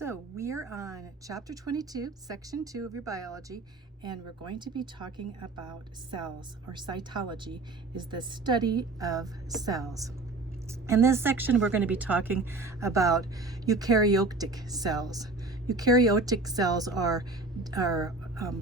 So we're on chapter 22, section 2 of your biology, and we're going to be talking about cells, or cytology is the study of cells. In this section, we're going to be talking about eukaryotic cells. Eukaryotic cells are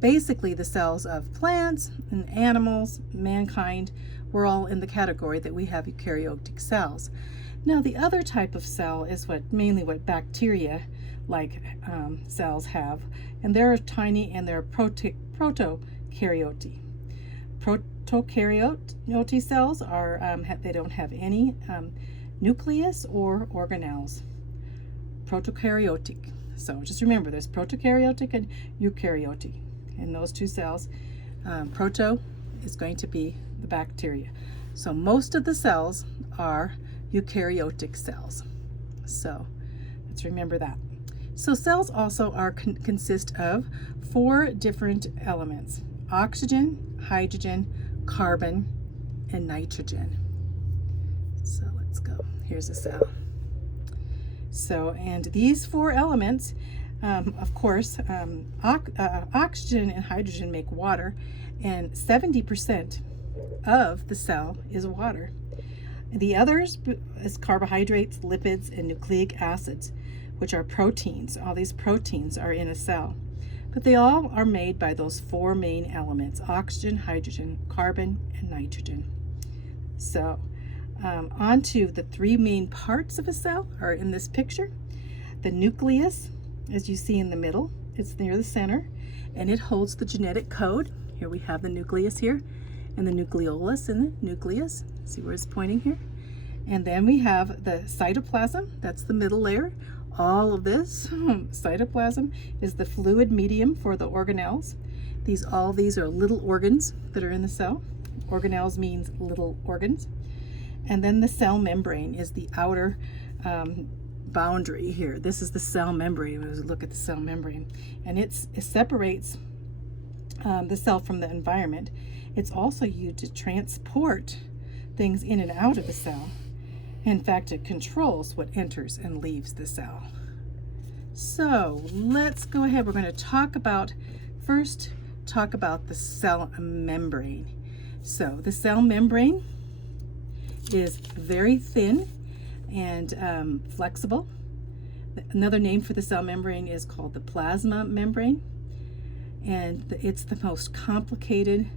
basically the cells of plants and animals, mankind. We're all in the category that we have eukaryotic cells. Now, the other type of cell is mainly what bacteria like cells have, and they're tiny and they're protokaryote. Protokaryote cells are they don't have any nucleus or organelles. Protokaryotic. So just remember, there's protokaryotic and eukaryotic. In those two cells, proto is going to be the bacteria. So most of the cells are eukaryotic cells. So let's remember that. So cells also consist of 4 different elements: oxygen, hydrogen, carbon, and nitrogen. So let's go. Here's a cell. So, and these 4 elements, of course, oxygen and hydrogen make water, and 70% of the cell is water. The others is carbohydrates, lipids, and nucleic acids, which are proteins. All these proteins are in a cell, but they all are made by those 4 main elements: oxygen, hydrogen, carbon, and nitrogen. So on to the 3 main parts of a cell are in this picture. The nucleus, as you see in the middle, it's near the center, and it holds the genetic code. Here we have the nucleus here, and the nucleolus in the nucleus. See where it's pointing here? And then we have the cytoplasm, that's the middle layer. All of this cytoplasm is the fluid medium for the organelles. All these are little organs that are in the cell. Organelles means little organs. And then the cell membrane is the outer boundary here. This is the cell membrane. We'll look at the cell membrane, and it separates the cell from the environment. It's also used to transport things in and out of the cell. In fact, it controls what enters and leaves the cell. So let's go ahead. We're going to first talk about the cell membrane. So the cell membrane is very thin and flexible. Another name for the cell membrane is called the plasma membrane, and it's the most complicated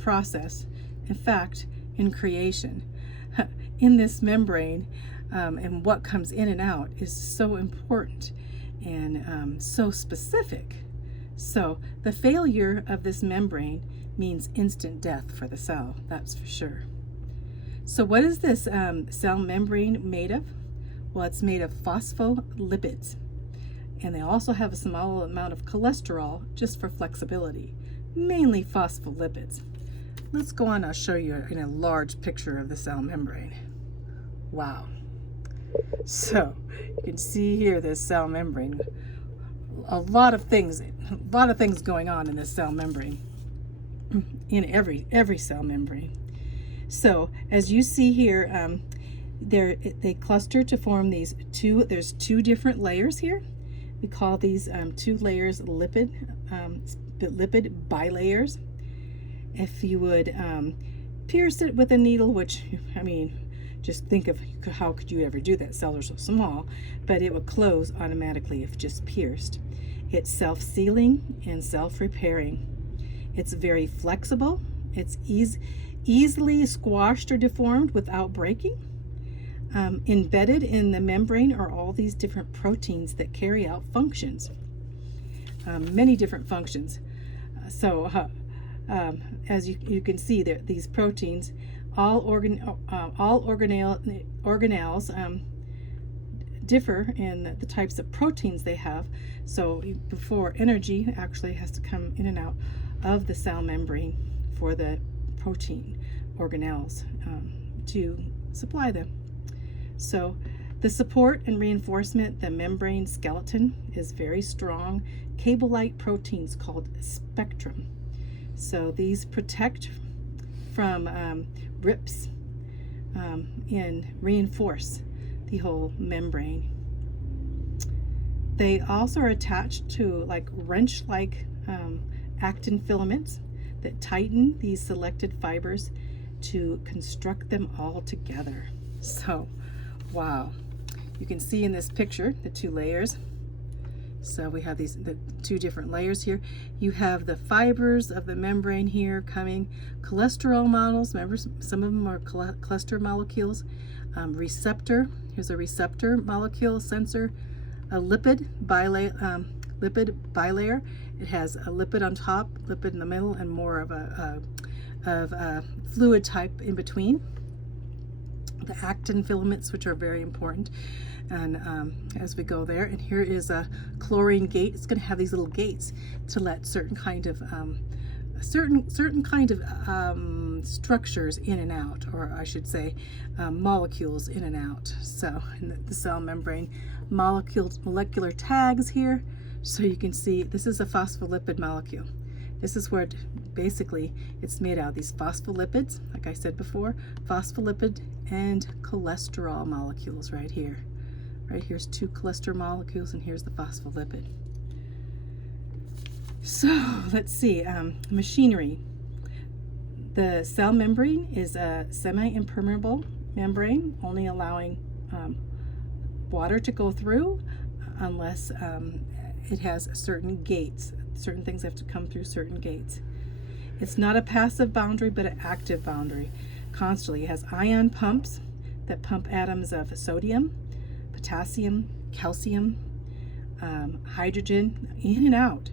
process, in fact, in creation. In this membrane, and what comes in and out is so important and so specific. So the failure of this membrane means instant death for the cell, that's for sure. So what is this cell membrane made of? Well, it's made of phospholipids, and they also have a small amount of cholesterol just for flexibility, mainly phospholipids. Let's go on, I'll show you in a large picture of the cell membrane. Wow. So you can see here this cell membrane. A lot of things going on in this cell membrane, in every cell membrane. So as you see here, they cluster to form these there's 2 different layers here. We call these 2 layers lipid bilayers. If you would pierce it with a needle, which, I mean, just think of how could you ever do that? Cells are so small, but it would close automatically if just pierced. It's self-sealing and self-repairing. It's very flexible. It's easily squashed or deformed without breaking. Embedded in the membrane are all these different proteins that carry out functions, many different functions. As you can see, these proteins, all organelles differ in the types of proteins they have. So before energy actually has to come in and out of the cell membrane for the protein organelles to supply them. So the support and reinforcement, the membrane skeleton is very strong. Cable-like proteins called spectrum. So these protect from rips and reinforce the whole membrane. They also are attached to like wrench-like actin filaments that tighten these selected fibers to construct them all together. So, wow. You can see in this picture the two layers. So we have the two different layers here. You have the fibers of the membrane here coming, cholesterol models. Remember, some of them are cholesterol molecules. Receptor, here's a receptor molecule sensor. A lipid bilayer. It has a lipid on top, lipid in the middle, and more of a fluid type in between. The actin filaments, which are very important. And as we go there, and here is a chlorine gate. It's going to have these little gates to let certain kind of structures in and out, or I should say molecules in and out. So in the cell membrane, molecular tags here. So you can see this is a phospholipid molecule. This is where basically it's made out of these phospholipids, like I said before, phospholipid and cholesterol molecules right here. Right here's two cholesterol molecules, and here's the phospholipid. So let's see, machinery. The cell membrane is a semi-impermeable membrane, only allowing water to go through unless it has certain gates. Certain things have to come through certain gates. It's not a passive boundary, but an active boundary. Constantly, it has ion pumps that pump atoms of sodium, potassium, calcium, hydrogen in and out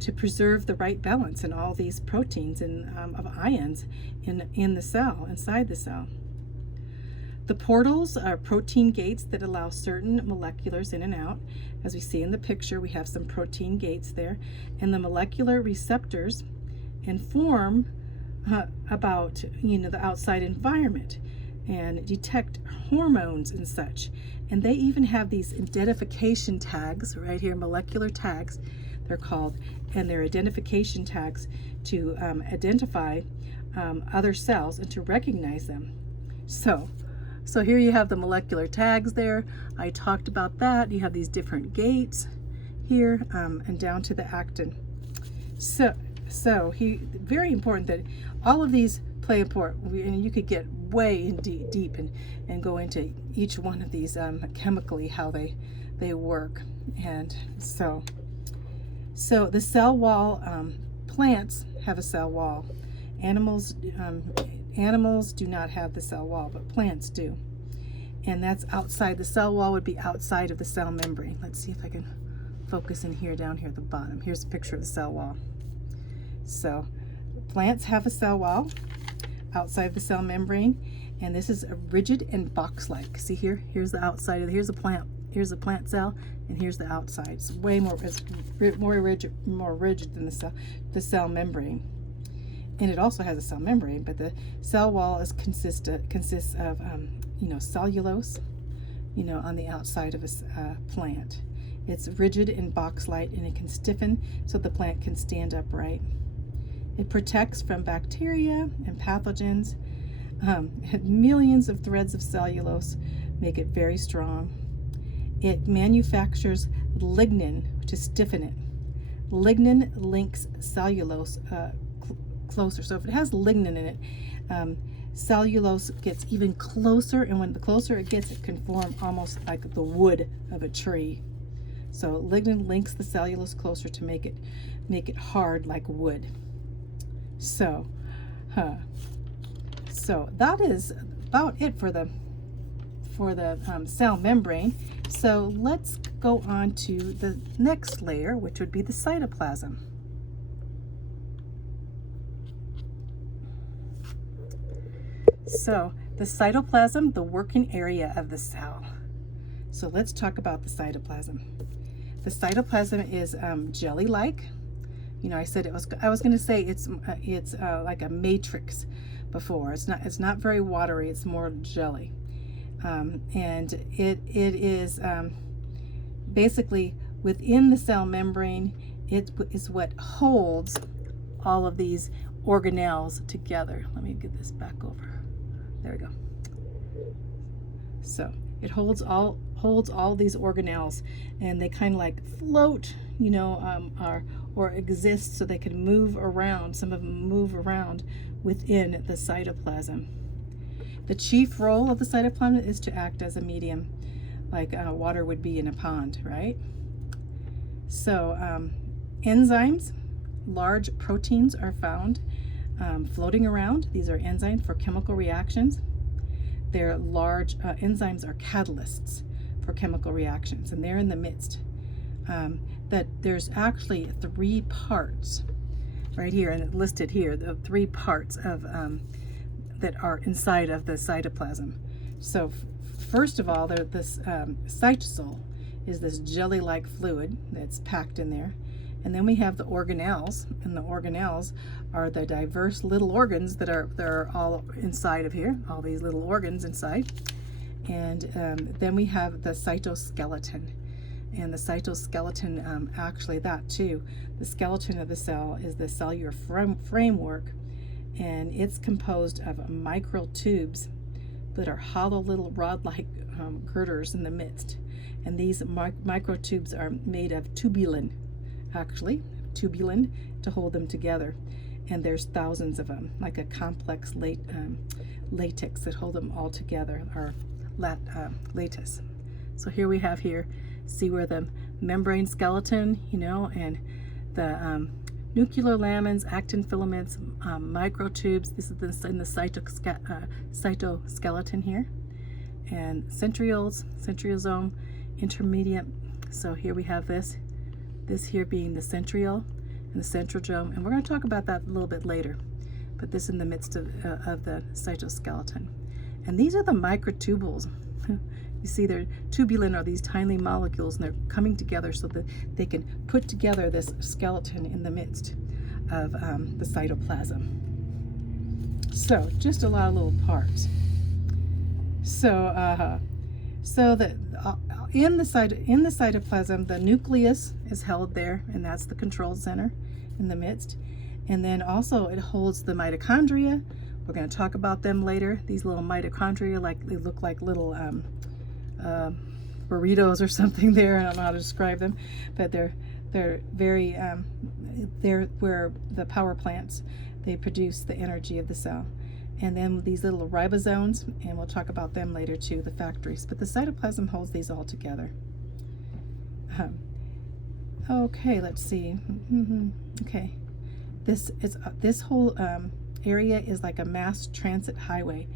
to preserve the right balance in all these proteins and of ions in the cell, inside the cell. The portals are protein gates that allow certain moleculars in and out. As we see in the picture, we have some protein gates there, and the molecular receptors inform about the outside environment and detect hormones and such. And they even have these identification tags right here, molecular tags they're called, and they're identification tags to identify other cells and to recognize them. So here you have the molecular tags there. I talked about that. You have these different gates here and down to the actin. So very important that all of these play important, and you could get way in deep and go into each one of these chemically, how they work. And so the cell wall, plants have a cell wall. Animals do not have the cell wall, but plants do. And that's outside. The cell wall would be outside of the cell membrane. Let's see if I can focus in here, down here at the bottom. Here's a picture of the cell wall. So plants have a cell wall outside the cell membrane, and this is a rigid and box-like. See here? Here's the outside of here's a plant cell, and here's the outside. It's way more rigid than the cell membrane. And it also has a cell membrane, but the cell wall consists of cellulose, on the outside of a plant. It's rigid and box-like, and it can stiffen so the plant can stand upright. It protects from bacteria and pathogens. Millions of threads of cellulose make it very strong. It manufactures lignin to stiffen it. Lignin links cellulose closer. So if it has lignin in it, cellulose gets even closer, and when the closer it gets, it can form almost like the wood of a tree. So lignin links the cellulose closer to make it hard like wood. So that is about it for the cell membrane. So let's go on to the next layer, which would be the cytoplasm. So the cytoplasm, the working area of the cell. So let's talk about the cytoplasm. The cytoplasm is jelly-like. I said I was going to say it's like a matrix before. It's not very watery. It's more jelly, and it is basically within the cell membrane. It is what holds all of these organelles together. Let me get this back over. There we go. So it holds all holds all these organelles, and they kind of like float, you know, or exist so they can move around. Some of them move around within the cytoplasm. The chief role of the cytoplasm is to act as a medium, like water would be in a pond, right? So enzymes, large proteins are found floating around. These are enzymes for chemical reactions. They're large, enzymes are catalysts for chemical reactions, and they're in the midst. That there's actually 3 parts right here, and listed here, the 3 parts of that are inside of the cytoplasm. So first of all, this cytosol is this jelly-like fluid that's packed in there. And then we have the organelles, and the organelles are the diverse little organs that are all inside of here, all these little organs inside. And then we have the cytoskeleton. And the cytoskeleton, actually that too, the skeleton of the cell is the cellular framework, and it's composed of microtubes that are hollow little rod-like girders in the midst. And these microtubes are made of tubulin, actually, tubulin to hold them together. And there's thousands of them, like a complex latex that hold them all together, or lattice. So here we have see where the membrane skeleton, you know, and the nuclear lamins, actin filaments, microtubes. This is in the cytoskeleton here, and centrioles, centriosome, intermediate. So here we have this here being the centriole and the centrosome, and we're going to talk about that a little bit later. But this in the midst of the cytoskeleton, and these are the microtubules. You see, they're tubulin are these tiny molecules, and they're coming together so that they can put together this skeleton in the midst of the cytoplasm. So just a lot of little parts. So in the cytoplasm, the nucleus is held there, and that's the control center in the midst. And then also it holds the mitochondria. We're going to talk about them later. These little mitochondria, like they look like little burritos or something there. I don't know how to describe them, but they're very they're where the power plants, they produce the energy of the cell. And then these little ribosomes, and we'll talk about them later too, the factories. But the cytoplasm holds these all together. Okay, let's see. Okay, this whole area is like a mass transit highway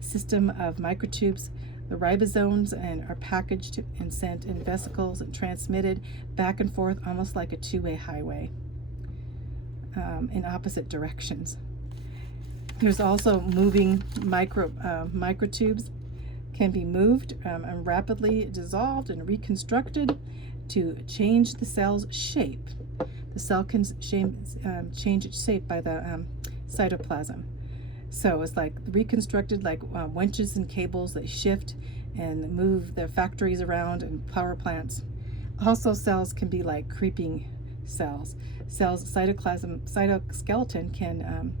system of microtubes. The ribosomes are packaged and sent in vesicles and transmitted back and forth, almost like a two-way highway in opposite directions. There's also moving microtubes can be moved and rapidly dissolved and reconstructed to change the cell's shape. The cell can change its shape by the cytoplasm. So it's like reconstructed, like winches and cables that shift and move the factories around and power plants. Also, cells can be like creeping cells. Cytoskeleton can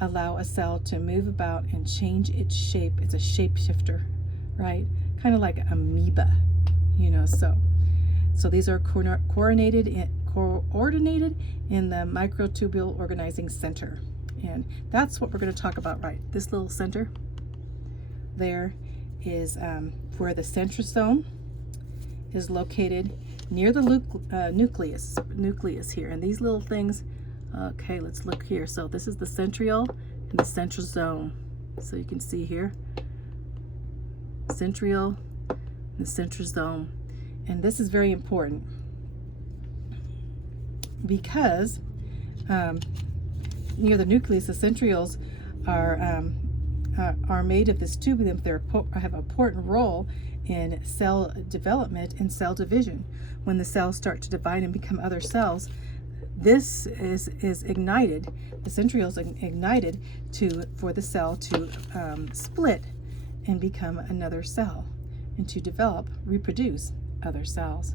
allow a cell to move about and change its shape. It's a shapeshifter, right? Kind of like amoeba, you know. So these are coordinated in the microtubule organizing center. And that's what we're going to talk about, right? This little center there is where the centrosome is located, near the nucleus here. And these little things, okay, let's look here. So this is the centriole and the centrosome. So you can see here, centriole and the centrosome. And this is very important because near the nucleus, the centrioles are made of this tubulin. They have an important role in cell development and cell division. When the cells start to divide and become other cells, this is ignited. The centrioles are ignited for the cell to split and become another cell, and to develop, reproduce other cells.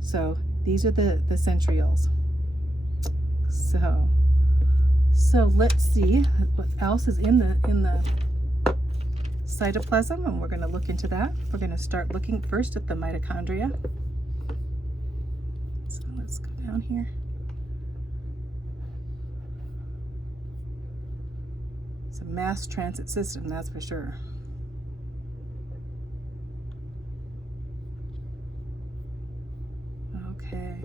So these are the centrioles. So let's see what else is in the cytoplasm, and we're going to look into that. We're going to start looking first at the mitochondria. So let's go down here. It's a mass transit system, that's for sure. Okay,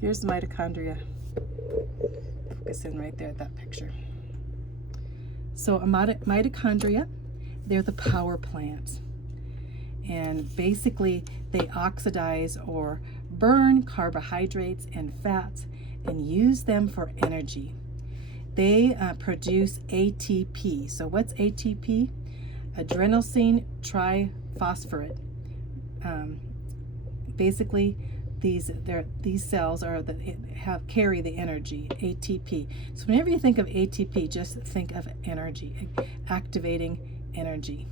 here's the mitochondria. Focus in right there at that picture. So a mitochondria, they're the power plants. And basically they oxidize or burn carbohydrates and fats and use them for energy. They produce ATP. So what's ATP? Adenosine triphosphate. Basically, these cells carry the energy, ATP. So whenever you think of ATP, just think of energy, activating energy.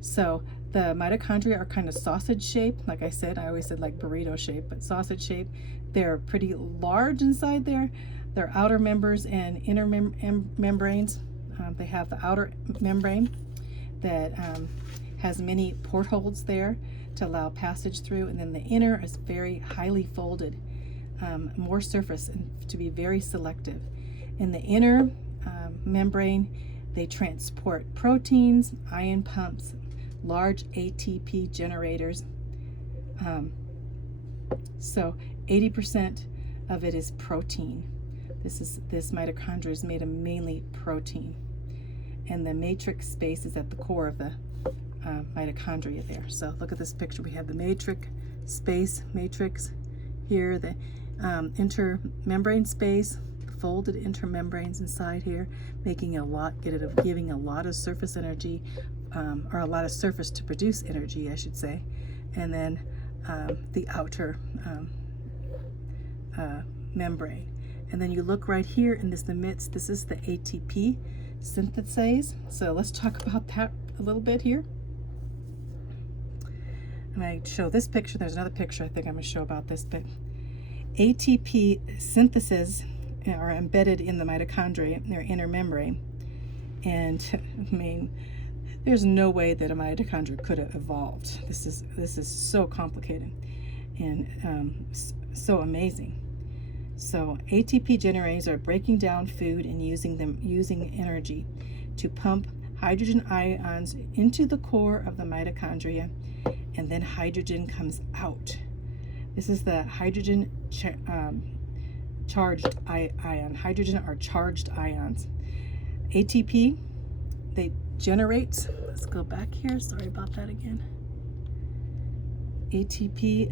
So the mitochondria are kind of sausage shaped. Like I said, I always said like burrito shape, but sausage shaped. They're pretty large inside there. They're outer members and inner membranes. They have the outer membrane that has many portholes there to allow passage through, and then the inner is very highly folded, more surface, and to be very selective. In the inner membrane, they transport proteins, ion pumps, large ATP generators. So 80% of it is protein. This mitochondria is made of mainly protein, and the matrix space is at the core of the mitochondria there. So look at this picture. We have the matrix here, the intermembrane space, folded intermembranes inside here, giving a lot of surface energy, or a lot of surface to produce energy, I should say. And then the outer membrane. And then you look right here in the midst, this is the ATP synthase. So let's talk about that a little bit here. And I show this picture. There's another picture I think I'm going to show about this, but ATP synthesis are embedded in the mitochondria, their inner membrane. And I mean, there's no way that a mitochondria could have evolved. This is so complicated and so amazing. So ATP generators are breaking down food and using energy to pump hydrogen ions into the core of the mitochondria, and then hydrogen comes out. This is the hydrogen charged ion. Hydrogen are charged ions. ATP, they generate, let's go back here, sorry about that again. ATP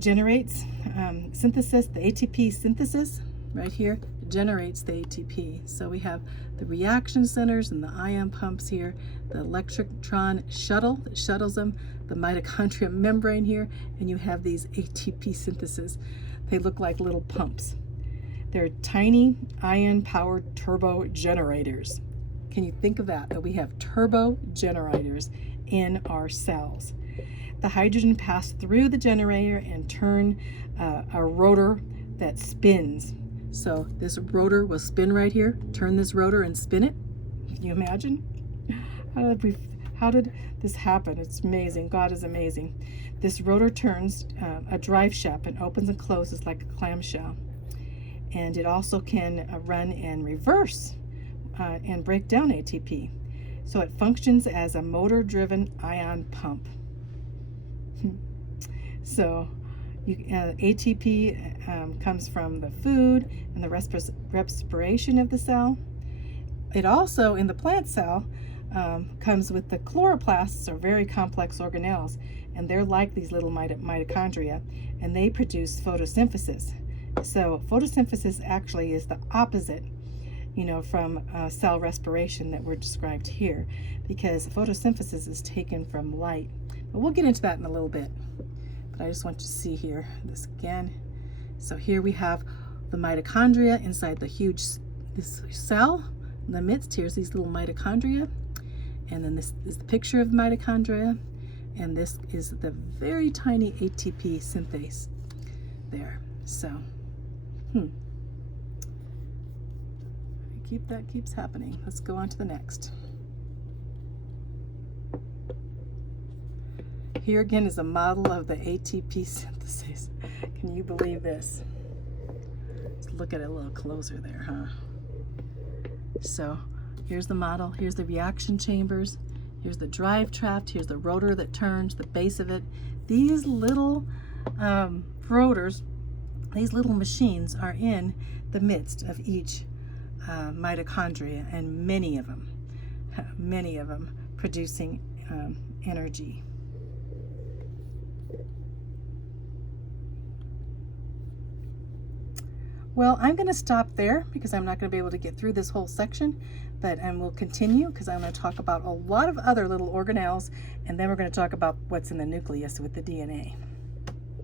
generates synthesis, the ATP synthesis right here generates the ATP. So we have the reaction centers and the ion pumps here, the electron shuttle that shuttles them, the mitochondrial membrane here, and you have these ATP synthesis. They look like little pumps. They're tiny ion-powered turbo generators. Can you think of that we have turbo generators in our cells? The hydrogen passed through the generator and turn a rotor that spins. So this rotor will spin right here. Turn this rotor and spin it. Can you imagine? How did this happen? It's amazing. God is amazing. This rotor turns a drive shaft and opens and closes like a clamshell. And it also can run and reverse and break down ATP. So it functions as a motor-driven ion pump. So ATP comes from the food and the respiration of the cell. It also, in the plant cell, comes with the chloroplasts, or very complex organelles, and they're like these little mitochondria, and they produce photosynthesis. So photosynthesis actually is the opposite, from cell respiration that we're described here, because photosynthesis is taken from light. But we'll get into that in a little bit. But I just want you to see here this again. So here we have the mitochondria inside this cell. In the midst, here's these little mitochondria. And then this is the picture of mitochondria. And this is the very tiny ATP synthase there. So, very that keeps happening. Let's go on to the next. Here again is a model of the ATP synthesis. Can you believe this? Let's look at it a little closer there, huh? So here's the model, here's the reaction chambers, here's the drive shaft, here's the rotor that turns, the base of it. These little rotors, these little machines are in the midst of each mitochondria, and many of them producing energy. Well, I'm going to stop there because I'm not going to be able to get through this whole section, but we'll continue because I'm going to talk about a lot of other little organelles, and then we're going to talk about what's in the nucleus with the DNA.